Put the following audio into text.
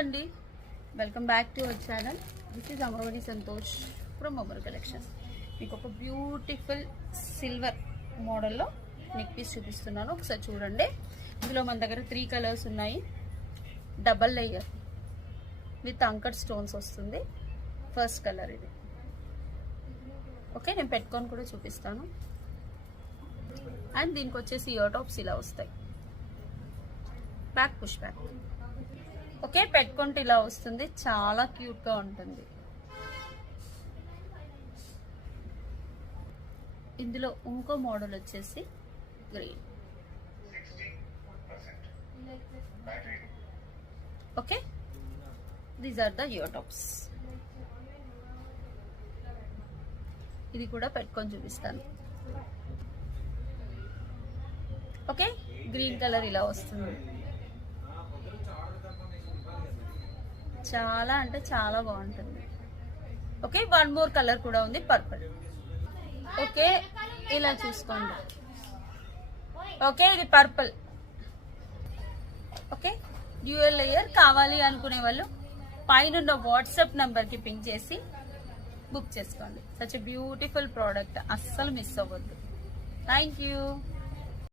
అండి, welcome back to our channel. This is Amaravati Santosh from Amar collections. మీకు ఒక బ్యూటిఫుల్ సిల్వర్ మోడల్లో నెక్ పీస్ చూపిస్తున్నాను, ఒకసారి చూడండి. ఇందులో మన దగ్గర 3 కలర్స్ ఉన్నాయి. డబల్ లేయర్ విత్ అంకర్ స్టోన్స్ వస్తుంది. ఫస్ట్ కలర్ ఇది. ఓకే, నేను పెట్టుకొని కూడా చూపిస్తాను. అండ్ దీనికి వచ్చేసి ఇయర్ టాప్స్ ఇలా వస్తాయి, బ్యాక్ పుష్ బ్యాక్. ఓకే, పెట్టుకుంటే ఇలా వస్తుంది, చాలా క్యూట్ గా ఉంటుంది. ఇందులో ఇంకో మోడల్ వచ్చేసి green. Okay, these are the ear tops. ఇది కూడా పెట్టుకొని చూపిస్తాను. ఓకే, గ్రీన్ కలర్ ఇలా వస్తుంది, చాలా అంటే చాలా బాగుంటుంది. ఓకే, 1 మోర్ కలర్ కూడా ఉంది, పర్పుల్. ఓకే, ఇలా చూసుకోండి. ఓకే, ఇది పర్పుల్. ఓకే, డ్యూయల్ లేయర్ కావాలి అనుకునే వాళ్ళు పైన వాట్సాప్ నంబర్కి పింక్ చేసి బుక్ చేసుకోండి. సచ్ ఎ బ్యూటిఫుల్ ప్రోడక్ట్, అస్సలు మిస్ అవ్వద్దు. Thank you.